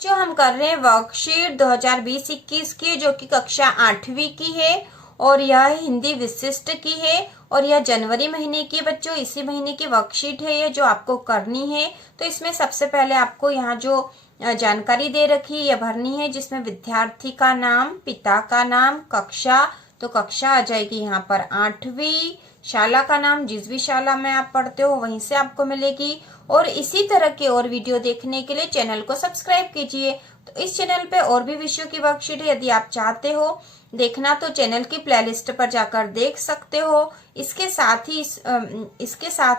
जो हम कर रहे हैं वर्कशीट 2020-21 की, जो कि कक्षा 8वीं की है और यह हिंदी विशिष्ट की है और यह जनवरी महीने की बच्चों इसी महीने की वर्कशीट है ये जो आपको करनी है। तो इसमें सबसे पहले आपको यहाँ जो जानकारी दे रखी है यह भरनी है, जिसमें विद्यार्थी का नाम, पिता का नाम, कक्षा, तो कक्षा आ जाएगी यहाँ पर 8वीं, शाला का नाम, जिस भी शाला में आप पढ़ते हो वहीं से आपको मिलेगी। और इसी तरह के और वीडियो देखने के लिए चैनल को सब्सक्राइब कीजिए। तो इस चैनल पे और भी विषयों की वर्कशीट है, यदि आप चाहते हो देखना तो चैनल की प्लेलिस्ट पर जाकर देख सकते हो। इसके साथ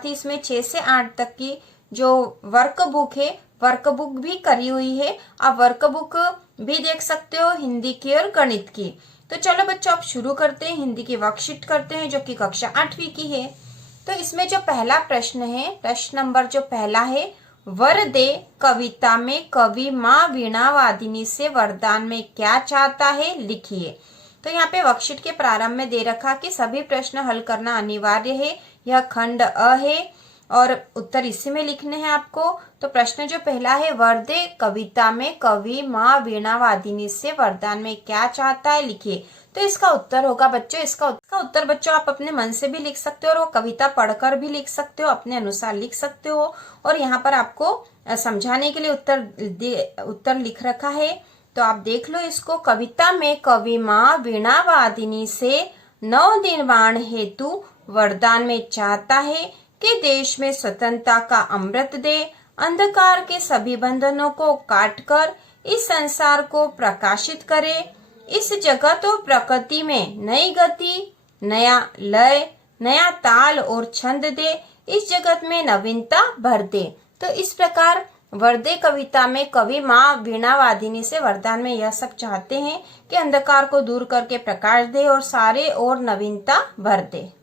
ही इसमें 6 से 8 तक की जो वर्कबुक है, वर्कबुक भी करी हुई है, आप वर्कबुक भी देख सकते हो हिंदी की और गणित की। तो चलो बच्चों अब शुरू करते हैं, हिंदी की वर्कशीट करते हैं जो कि कक्षा 8वीं की है। तो इसमें जो पहला प्रश्न है, प्रश्न नंबर जो पहला है, वर दे कविता में कवि माँ वीणा वादिनी से वरदान में क्या चाहता है, लिखिए। तो यहाँ पे वर्कशीट के प्रारंभ में दे रखा कि सभी प्रश्न हल करना अनिवार्य है। यह खंड अ है और उत्तर इसी में लिखने हैं आपको। तो प्रश्न जो पहला है, वर दे कविता में कवि माँ वीणा वादिनी से वरदान में क्या चाहता है, लिखिए। तो इसका उत्तर होगा बच्चों, इसका उत्तर बच्चों आप अपने मन से भी लिख सकते हो और वो कविता पढ़कर भी लिख सकते हो, अपने अनुसार लिख सकते हो। और यहाँ पर आपको समझाने के लिए उत्तर लिख रखा है, तो आप देख लो इसको। कविता में कवि माँ वीणा वादिनी से नवनिर्माण हेतु वरदान में चाहता है कि देश में स्वतंत्रता का अमृत दे, अंधकार के सभी बंधनों को काटकर इस संसार को प्रकाशित करे, इस जगत और प्रकृति में नई गति, नया लय, नया ताल और छंद दे, इस जगत में नवीनता भर दे। तो इस प्रकार वरदे कविता में कवि माँ वीणा वादिनी से वरदान में यह सब चाहते हैं कि अंधकार को दूर करके प्रकाश दे और सारे और नवीनता भर दे।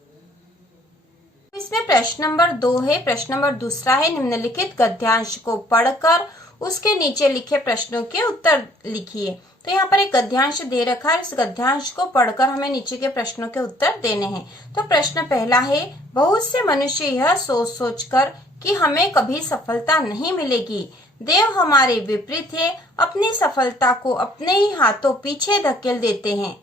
इसमें प्रश्न नंबर 2 है, प्रश्न नंबर दूसरा है, निम्नलिखित गद्यांश को पढ़कर उसके नीचे लिखे प्रश्नों के उत्तर लिखिए। तो यहाँ पर एक गद्यांश दे रखा है, इस गद्यांश को पढ़कर हमें नीचे के प्रश्नों के उत्तर देने हैं। तो प्रश्न पहला है, बहुत से मनुष्य यह सोच कर कि हमें कभी सफलता नहीं मिलेगी, देव हमारे विपरीत है, अपनी सफलता को अपने ही हाथों पीछे धकेल देते हैं।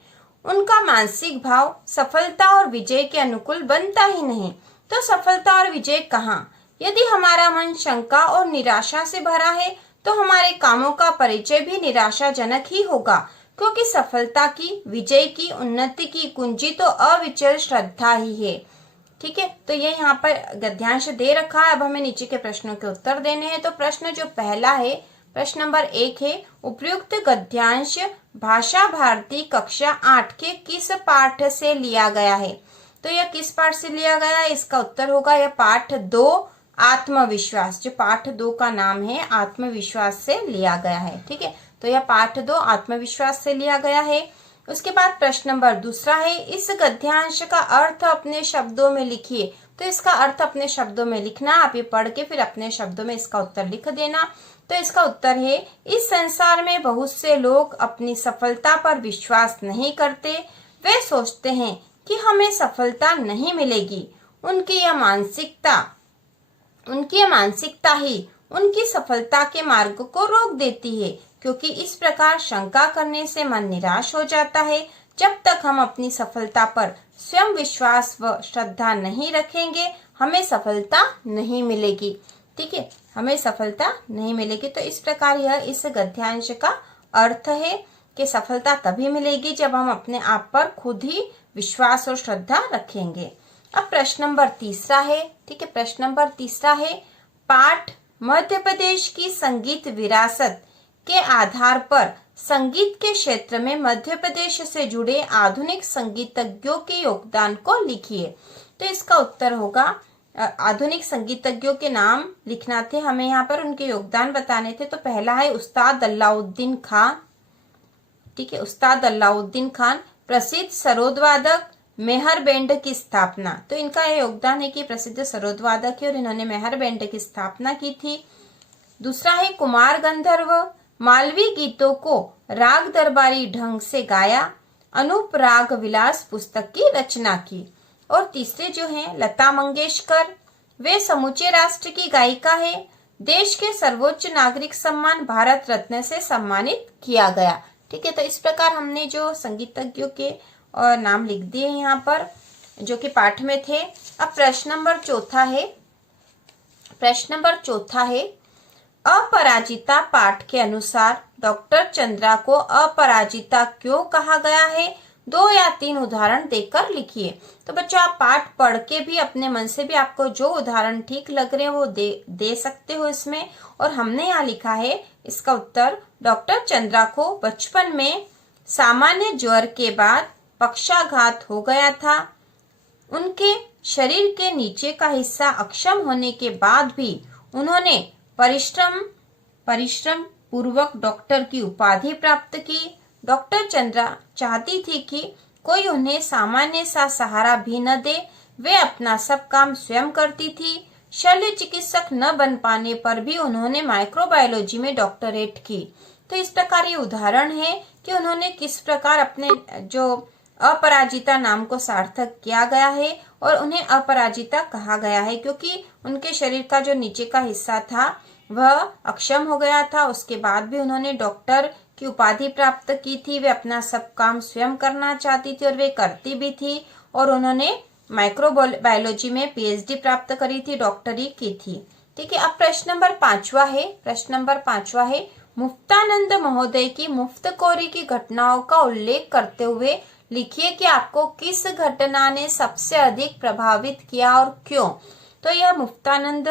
उनका मानसिक भाव सफलता और विजय के अनुकूल बनता ही नहीं। तो सफलता और विजय कहाँ? यदि हमारा मन शंका और निराशा से भरा है तो हमारे कामों का परिचय भी निराशाजनक ही होगा, क्योंकि सफलता की, विजय की, उन्नति की कुंजी तो अविचल श्रद्धा ही है। ठीक है, तो ये यहाँ पर गद्यांश दे रखा है। अब हमें नीचे के प्रश्नों के उत्तर देने हैं। तो प्रश्न जो पहला है, प्रश्न नंबर 1 है, उपयुक्त गद्यांश भाषा भारती कक्षा 8 के किस पाठ से लिया गया है? तो यह किस पाठ से लिया गया है? इसका उत्तर होगा यह पाठ 2 आत्मविश्वास, जो पाठ 2 का नाम है आत्मविश्वास से लिया गया है। ठीक है, तो यह पाठ 2 आत्मविश्वास से लिया गया है। उसके बाद प्रश्न नंबर दूसरा है, इस गद्यांश का अर्थ अपने शब्दों में लिखिए। तो इसका अर्थ अपने शब्दों में लिखना, आप ये पढ़ के फिर अपने शब्दों में इसका उत्तर लिख देना। तो इसका उत्तर है, इस संसार में बहुत से लोग अपनी सफलता पर विश्वास नहीं करते। वे सोचते हैं कि हमें सफलता नहीं मिलेगी। उनकी यह मानसिकता ही उनकी सफलता के मार्ग को रोक देती है, क्योंकि इस प्रकार शंका करने से मन निराश हो जाता है। जब तक हम अपनी सफलता पर स्वयं विश्वास व श्रद्धा नहीं रखेंगे, हमें सफलता नहीं मिलेगी। ठीक है, हमें सफलता नहीं मिलेगी। तो इस प्रकार यह इस गद्यांश का अर्थ है कि सफलता तभी मिलेगी जब हम अपने आप पर खुद ही विश्वास और श्रद्धा रखेंगे। अब प्रश्न नंबर तीसरा है। ठीक है, प्रश्न नंबर तीसरा है, पाठ मध्य प्रदेश की संगीत विरासत के आधार पर संगीत के क्षेत्र में मध्य प्रदेश से जुड़े आधुनिक संगीतज्ञों के योगदान को लिखिए। तो इसका उत्तर होगा, आधुनिक संगीतज्ञों के नाम लिखना थे हमें, यहाँ पर उनके योगदान बताने थे। तो पहला है उस्ताद अल्लाउद्दीन खान। ठीक है, उस्ताद अल्लाउद्दीन खान, प्रसिद्ध सरोद वादक, मेहर बैंड की स्थापना। तो इनका यह योगदान है कि प्रसिद्ध सरोद वादक है और इन्होंने मेहर बैंड की स्थापना की थी। दूसरा है कुमार गंधर्व, मालवी गीतों को राग दरबारी ढंग से गाया, अनूप राग विलास पुस्तक की रचना की। और तीसरे जो हैं लता मंगेशकर, वे समूचे राष्ट्र की गायिका है, देश के सर्वोच्च नागरिक सम्मान भारत रत्न से सम्मानित किया गया। ठीक है, तो इस प्रकार हमने जो संगीतज्ञों के नाम लिख दिए यहाँ पर जो कि पाठ में थे। अब प्रश्न नंबर चौथा है अपराजिता पाठ के अनुसार डॉक्टर चंद्रा को अपराजिता क्यों कहा गया है? 2 या 3 उदाहरण देकर लिखिए। तो बच्चों आप पाठ पढ़ के भी अपने मन से भी आपको जो उदाहरण ठीक लग रहे हैं वो दे सकते हो इसमें। और हमने यहाँ लिखा है इसका उत्तर, डॉक्टर चंद्रा को बचपन में सामान्य ज्वर के बाद पक्षाघात हो गया था। उनके शरीर के नीचे का हिस्सा अक्षम होने के बाद भी उन्होंने परिश्रम पूर्वक डॉक्टर की उपाधि प्राप्त की। डॉक्टर चंद्रा चाहती थी कि कोई उन्हें सामान्य सा सहारा भी न दे। वे अपना सब काम स्वयं करती थी। शल्य चिकित्सक न बन पाने पर भी उन्होंने माइक्रोबायोलॉजी में डॉक्टरेट की। तो इस प्रकार ये उदाहरण है कि उन्होंने किस प्रकार अपने जो अपराजिता नाम को सार्थक किया गया है और उन्हें अपराजिता कहा गया है क्योंकि उनके शरीर का जो नीचे का हिस्सा था वह अक्षम हो गया था। उसके बाद भी उन्होंने डॉक्टर की उपाधि प्राप्त की थी। वे अपना सब काम स्वयं करना चाहती थी और वे करती भी थी। और उन्होंने माइक्रोबायोलॉजी में पीएचडी प्राप्त करी थी, डॉक्टरी की थी। ठीक है, अब प्रश्न नंबर पांचवा है मुक्तानंद महोदय की मुफ्तखोरी की घटनाओं का उल्लेख करते हुए लिखिए कि आपको किस घटना ने सबसे अधिक प्रभावित किया और क्यों। तो यह मुक्तानंद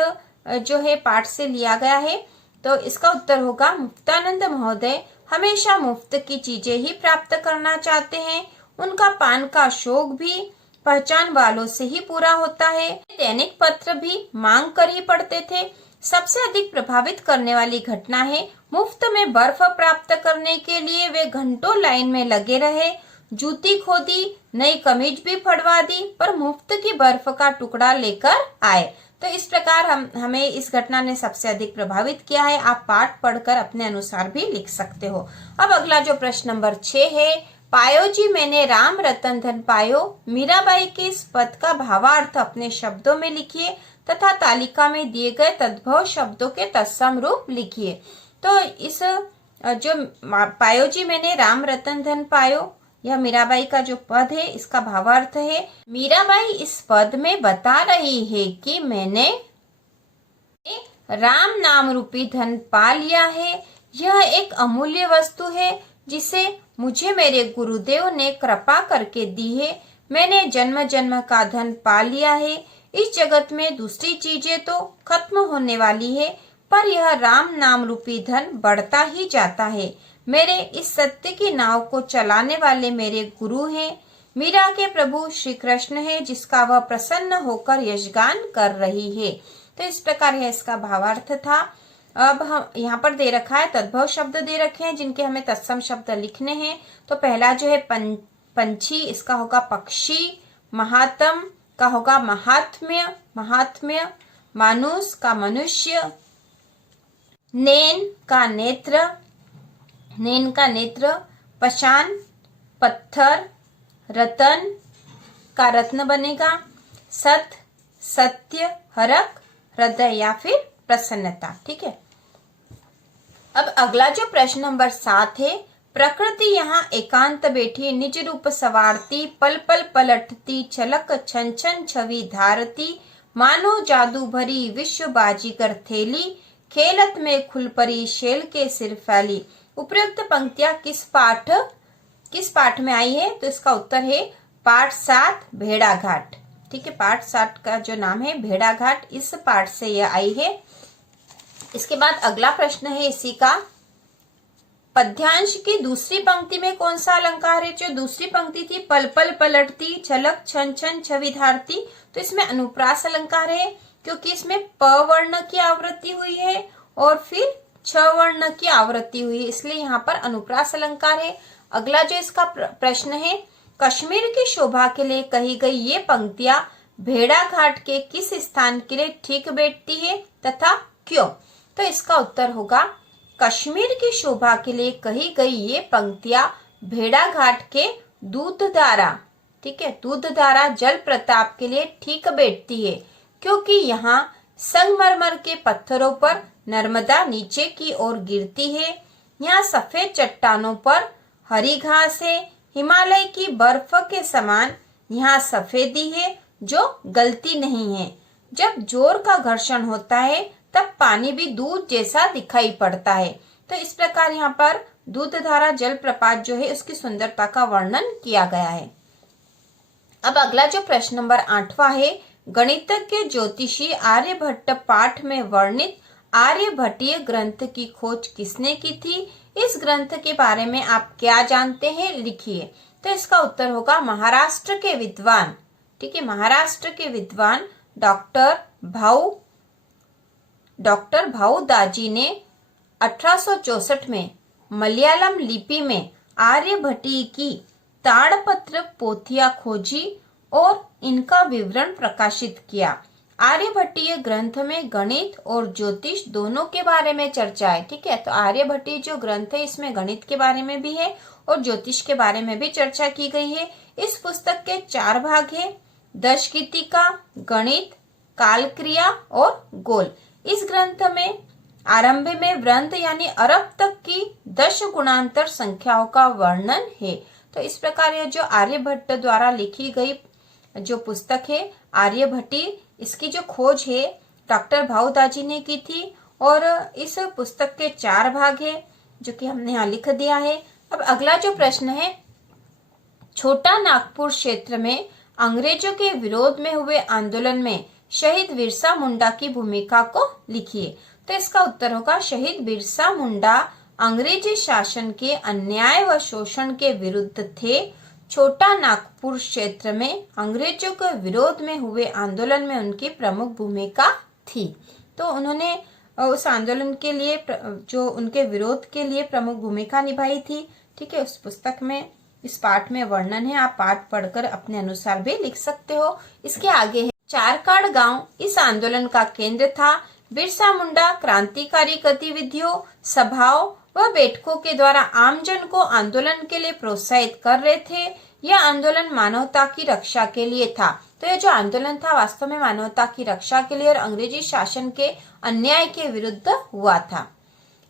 जो है पाठ से लिया गया है। तो इसका उत्तर होगा, मुक्तानंद महोदय हमेशा मुफ्त की चीजें ही प्राप्त करना चाहते हैं। उनका पान का शौक भी पहचान वालों से ही पूरा होता है। दैनिक पत्र भी मांग कर ही पढ़ते थे। सबसे अधिक प्रभावित करने वाली घटना है मुफ्त में बर्फ प्राप्त करने के लिए वे घंटों लाइन में लगे रहे, जूती खोदी, नई कमीज भी फड़वा दी, पर मुफ्त की बर्फ का टुकड़ा लेकर आए। तो इस प्रकार हमें इस घटना ने सबसे अधिक प्रभावित किया है। आप पाठ पढ़कर अपने अनुसार भी लिख सकते हो। अब अगला जो प्रश्न नंबर 6 है, पायो जी मैंने राम रतन धन पायो, मीराबाई के इस पद का भावार्थ अपने शब्दों में लिखिए तथा तालिका में दिए गए तद्भव शब्दों के तत्सम रूप लिखिए। तो इस जो पायो जी मैंने राम रतन धन पायो, यह मीराबाई का जो पद है इसका भावार्थ है। मीराबाई इस पद में बता रही है कि मैंने राम नाम रूपी धन पा लिया है। यह एक अमूल्य वस्तु है जिसे मुझे मेरे गुरुदेव ने कृपा करके दी है। मैंने जन्म जन्म का धन पा लिया है। इस जगत में दूसरी चीजें तो खत्म होने वाली है, पर यह राम नाम रूपी धन बढ़ता ही जाता है। मेरे इस सत्य की नाव को चलाने वाले मेरे गुरु हैं। मीरा के प्रभु श्री कृष्ण है जिसका वह प्रसन्न होकर यशगान कर रही है। तो इस प्रकार यह इसका भावार्थ था। अब हम यहाँ पर दे रखा है तद्भव शब्द दे रखे हैं जिनके हमें तत्सम शब्द लिखने हैं। तो पहला जो है पंछी, इसका होगा पक्षी। महात्म का होगा महात्म्य। मानुष का मनुष्य। नैन का नेत्र। पशान पत्थर। रतन का रत्न बनेगा। सत्य हरक हृदय या फिर प्रसन्नता। ठीक है, अब अगला जो प्रश्न नंबर 7 है, प्रकृति यहाँ एकांत बैठी निज रूप सवारती, पल पल पलटती छलक छन छन छवि धारती, मानो जादू भरी विश्व बाजीगर थेली, खेलत में खुल परी शेल के सिर फैली। उपयुक्त पंक्तियां किस पाठ में आई है? तो इसका उत्तर है पाठ 7 भेड़ाघाट। ठीक है, पाठ 7 का जो नाम है भेड़ाघाट, इस पाठ से यह आई है। इसके बाद अगला प्रश्न है इसी का, पद्यांश की दूसरी पंक्ति में कौन सा अलंकार है? जो दूसरी पंक्ति थी पल पल पलटती छलक छन छन छवि धारती, तो इसमें अनुप्रास अलंकार है क्योंकि इसमें प वर्ण की आवृत्ति हुई है और फिर छ वर्ण की आवृत्ति हुई है, इसलिए यहाँ पर अनुप्रास अलंकार है। अगला जो इसका प्रश्न है, कश्मीर की शोभा के लिए कही गई ये पंक्तियां भेड़ाघाट के किस स्थान के लिए ठीक बैठती है तथा क्यों? तो इसका उत्तर होगा, कश्मीर की शोभा के लिए कही गई ये पंक्तियां भेड़ाघाट के दूधधारा, ठीक है, दूधधारा जल प्रताप के लिए ठीक बैठती है क्योंकि यहाँ संगमरमर के पत्थरों पर नर्मदा नीचे की ओर गिरती है। यहाँ सफेद चट्टानों पर हरी घास है। हिमालय की बर्फ के समान यहाँ सफेदी है जो गलती नहीं है। जब जोर का घर्षण होता है तब पानी भी दूध जैसा दिखाई पड़ता है। तो इस प्रकार यहाँ पर दूधधारा जलप्रपात जो है उसकी सुंदरता का वर्णन किया गया है। अब अगला जो प्रश्न नंबर 8वां है, गणितज्ञ ज्योतिषी आर्यभट्ट पाठ में वर्णित आर्यभट्टीय ग्रंथ की खोज किसने की थी? इस ग्रंथ के बारे में आप क्या जानते हैं, लिखिए। तो इसका उत्तर होगा महाराष्ट्र के विद्वान, ठीक है, महाराष्ट्र के विद्वान डॉक्टर भाऊ दाजी ने 1864 में मलयालम लिपि में आर्यभट्टी की ताड़पत्र पोथियां खोजी और इनका विवरण प्रकाशित किया। आर्यभट्टीय ग्रंथ में गणित और ज्योतिष दोनों के बारे में चर्चा है, ठीक है। तो आर्यभट्टीय जो ग्रंथ है इसमें गणित के बारे में भी है और ज्योतिष के बारे में भी चर्चा की गई है। इस पुस्तक के 4 भाग है, दशगीतिका, गणित, कालक्रिया और गोल। इस ग्रंथ में आरंभ में वृंद यानी अरब तक की 10 गुणांतर संख्याओं का वर्णन है। तो इस प्रकार यह जो आर्यभट्ट द्वारा लिखी गई जो पुस्तक है आर्यभट्टी, इसकी जो खोज है डॉक्टर भाऊदाजी ने की थी और इस पुस्तक के 4 भाग है जो कि हमने यहाँ लिख दिया है। अब अगला जो प्रश्न है, छोटा नागपुर क्षेत्र में अंग्रेजों के विरोध में हुए आंदोलन में शहीद बिरसा मुंडा की भूमिका को लिखिए। तो इसका उत्तर होगा शहीद बिरसा मुंडा अंग्रेजी शासन के अन्याय व शोषण के विरुद्ध थे। छोटा नागपुर क्षेत्र में अंग्रेजों के विरोध में हुए आंदोलन में उनकी प्रमुख भूमिका थी। तो उन्होंने उस आंदोलन के लिए जो उनके विरोध के लिए प्रमुख भूमिका निभाई थी, ठीक है। उस पुस्तक में इस पाठ में वर्णन है, आप पाठ पढ़कर अपने अनुसार भी लिख सकते हो। इसके आगे है चारकाड़ गांव इस आंदोलन का केंद्र था। बिरसा मुंडा क्रांतिकारी गतिविधियों, सभाओं व बैठकों के द्वारा आमजन को आंदोलन के लिए प्रोत्साहित कर रहे थे। यह आंदोलन मानवता की रक्षा के लिए था। तो यह जो आंदोलन था वास्तव में मानवता की रक्षा के लिए और अंग्रेजी शासन के अन्याय के विरुद्ध हुआ था।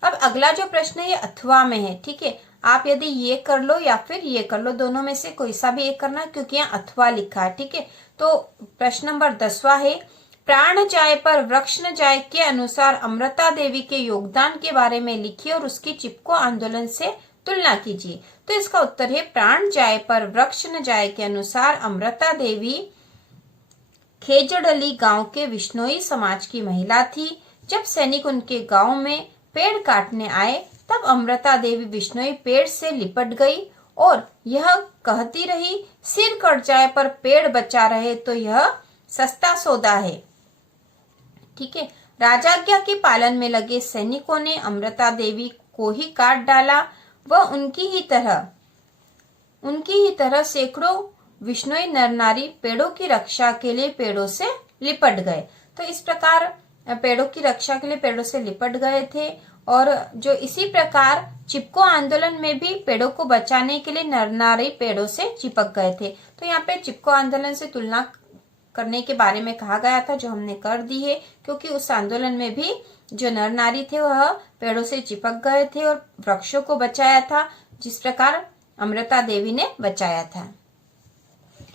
अब अगला जो प्रश्न है ये अथवा में है, ठीक है। आप यदि ये कर लो या फिर ये कर लो, दोनों में से कोई सा भी एक करना क्योंकि यहाँ अथवा लिखा है, ठीक है। तो प्रश्न नंबर 10वां है, प्राण जाए पर वृक्ष न जाए के अनुसार अमृता देवी के योगदान के बारे में लिखिए और उसकी चिपको आंदोलन से तुलना कीजिए। तो इसका उत्तर है प्राण जाए पर वृक्ष न जाए के अनुसार अमृता देवी खेजड़ली गांव के विश्नोई समाज की महिला थी। जब सैनिक उनके गांव में पेड़ काटने आए तब अमृता देवी विश्नोई पेड़ से लिपट गई और यह कहती रही, सिर कट जाए पर पेड़ बचा रहे तो यह सस्ता सौदा है, ठीक है। राजाज्ञा के पालन में लगे सैनिकों ने अमृता देवी को ही काट डाला व उनकी ही तरह सैकड़ों विश्नोई नर नारी पेड़ों की रक्षा के लिए पेड़ों से लिपट गए। तो इस प्रकार पेड़ों की रक्षा के लिए पेड़ों से लिपट गए थे और जो इसी प्रकार चिपको आंदोलन में भी पेड़ों को बचाने के लिए नर नारी पेड़ों से चिपक गए थे। तो यहाँ पे चिपको आंदोलन से तुलना करने के बारे में कहा गया था जो हमने कर दी है, क्योंकि उस आंदोलन में भी जो नर नारी थे वह पेड़ों से चिपक गए थे और वृक्षों को बचाया था जिस प्रकार अमृता देवी ने बचाया था।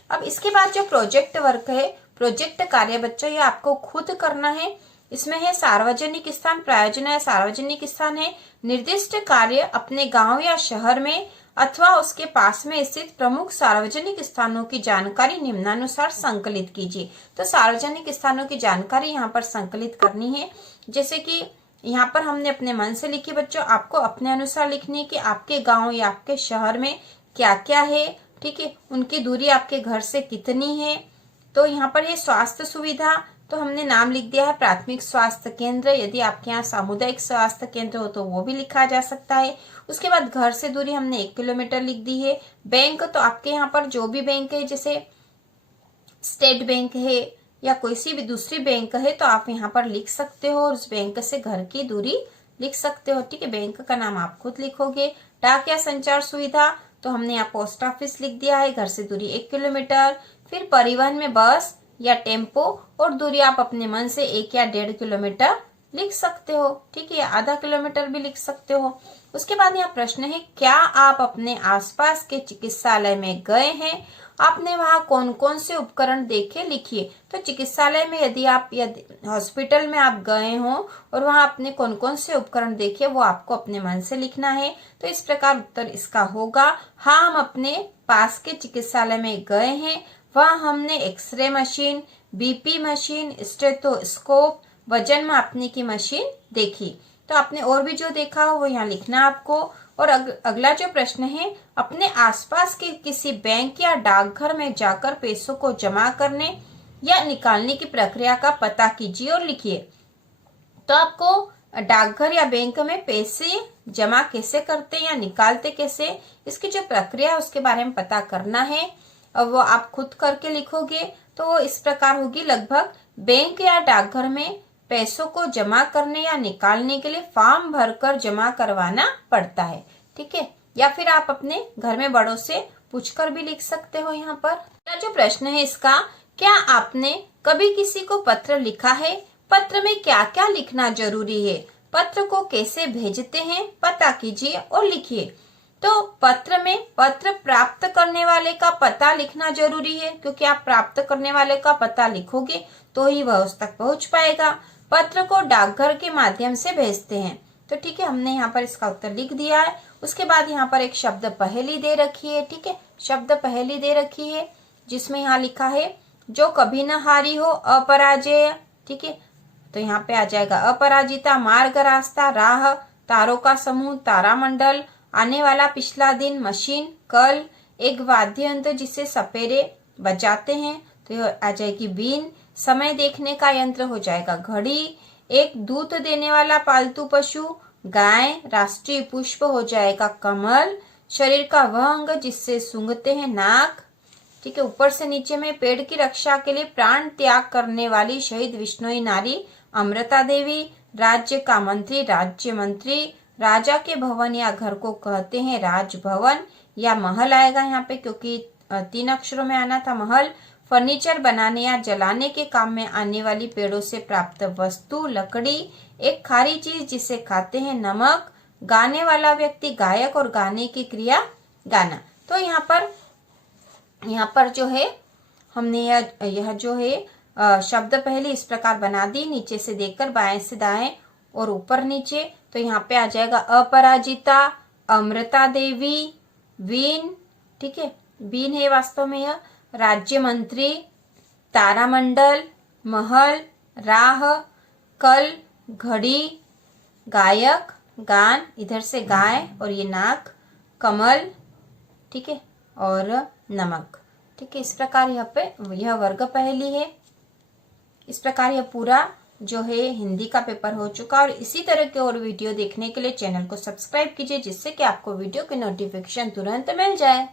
अब इसके बाद जो प्रोजेक्ट वर्क है, प्रोजेक्ट कार्य बच्चों ये आपको खुद करना है। इसमें है सार्वजनिक स्थान, प्रायोजन है सार्वजनिक स्थान है, निर्दिष्ट कार्य अपने गांव या शहर में अथवा उसके पास में स्थित प्रमुख सार्वजनिक स्थानों की जानकारी निम्नानुसार संकलित कीजिए। तो सार्वजनिक स्थानों की जानकारी यहाँ पर संकलित करनी है। जैसे कि यहाँ पर हमने अपने मन से लिखी, बच्चों आपको अपने अनुसार लिखनी है कि आपके गांव या आपके शहर में क्या क्या है, ठीक है, उनकी दूरी आपके घर से कितनी है। तो यहाँ पर ये स्वास्थ्य सुविधा, तो हमने नाम लिख दिया है प्राथमिक स्वास्थ्य केंद्र। यदि आपके यहाँ सामुदायिक स्वास्थ्य केंद्र हो तो वो भी लिखा जा सकता है। उसके बाद घर से दूरी हमने 1 किलोमीटर लिख दी है। बैंक, तो आपके यहाँ पर जो भी बैंक है जैसे स्टेट बैंक है या कोई सी भी दूसरी बैंक है तो आप यहाँ पर लिख सकते हो और उस बैंक से घर की दूरी लिख सकते हो, ठीक है। बैंक का नाम आप खुद लिखोगे। डाक या संचार सुविधा, तो हमने यहाँ पोस्ट ऑफिस लिख दिया है, घर से दूरी 1 किलोमीटर। फिर परिवहन में बस या टेम्पो और दूरी आप अपने मन से 1 या 1.5 किलोमीटर लिख सकते हो। ठीक है, आधा किलोमीटर भी लिख सकते हो। उसके बाद यहाँ प्रश्न है, क्या आप अपने आसपास के चिकित्सालय में गए हैं? आपने वहाँ कौन कौन से उपकरण देखे, लिखिए। तो चिकित्सालय में यदि हॉस्पिटल में आप गए हो और वहाँ आपने कौन कौन से उपकरण देखे, वो आपको अपने मन से लिखना है। तो इस प्रकार उत्तर इसका होगा, हाँ हम अपने पास के चिकित्सालय में गए हैं, वहाँ हमने x ray machine, BP machine, stethoscope, वजन मापने की मशीन देखी। तो आपने और भी जो देखा हो वो यहाँ लिखना आपको। और अगला जो प्रश्न है, अपने आसपास के किसी बैंक या डाकघर में जाकर पैसों को जमा करने या निकालने की प्रक्रिया का पता कीजिए और लिखिए। तो आपको डाकघर या बैंक में पैसे जमा कैसे करते या निकालते कैसे, इसकी जो प्रक्रिया है उसके बारे में पता करना है। और वो आप खुद करके लिखोगे तो वो इस प्रकार होगी, लगभग बैंक या डाकघर में पैसों को जमा करने या निकालने के लिए फॉर्म भरकर जमा करवाना पड़ता है। ठीक है, या फिर आप अपने घर में बड़ों से पूछकर भी लिख सकते हो। यहाँ पर जो प्रश्न है इसका, क्या आपने कभी किसी को पत्र लिखा है? पत्र में क्या क्या लिखना जरूरी है? पत्र को कैसे भेजते हैं, पता कीजिए और लिखिए। तो पत्र में पत्र प्राप्त करने वाले का पता लिखना जरूरी है, क्योंकि आप प्राप्त करने वाले का पता लिखोगे तो ही वह उस तक पहुंच पाएगा। पत्र को डाकघर के माध्यम से भेजते हैं। तो ठीक है, हमने यहाँ पर इसका उत्तर लिख दिया है। उसके बाद यहाँ पर एक शब्द पहेली दे रखी है। ठीक है, शब्द पहेली दे रखी है जिसमें यहाँ लिखा है, जो कभी न हारी हो अपराजेय। ठीक है, तो यहाँ पे आ जाएगा अपराजिता, मार्ग, रास्ता, राह, तारों का समूह, तारामंडल, आने वाला पिछला दिन, मशीन, कल, एक वाद्य यंत्र जिसे सपेरे बजाते हैं, तो यह आ जाएगी बीन। समय देखने का यंत्र हो जाएगा घड़ी। एक दूध देने वाला पालतू पशु गाय। राष्ट्रीय पुष्प हो जाएगा कमल। शरीर का वह अंग जिससे सूंघते हैं नाक। ठीक है, ऊपर से नीचे में पेड़ की रक्षा के लिए प्राण त्याग करने वाली शहीद विष्णोई नारी अमृता देवी। राज्य का मंत्री राज्य मंत्री। राजा के भवन या घर को कहते हैं राजभवन या महल आएगा यहाँ पे, क्योंकि 3 अक्षरों में आना था महल। फर्नीचर बनाने या जलाने के काम में आने वाली पेड़ों से प्राप्त वस्तु लकड़ी। एक खारी चीज जिसे खाते हैं नमक। गाने वाला व्यक्ति गायक और गाने की क्रिया गाना। तो यहाँ पर जो है हमने यह जो है शब्द पहले इस प्रकार बना दी, नीचे से देखकर बाएं से दाएं और ऊपर नीचे। तो यहाँ पे आ जाएगा अपराजिता, अमृता देवी, वीन। ठीक है, बीन है वास्तव में यह। राज्य मंत्री, तारामंडल, महल, राह, कल, घड़ी, गायक, गान, इधर से गाय और ये नाक, कमल। ठीक है, और नमक। ठीक है, इस प्रकार यहाँ पे यह वर्ग पहेली है। इस प्रकार यह पूरा जो है हिंदी का पेपर हो चुका। और इसी तरह के और वीडियो देखने के लिए चैनल को सब्सक्राइब कीजिए, जिससे कि आपको वीडियो की नोटिफिकेशन तुरंत मिल जाए।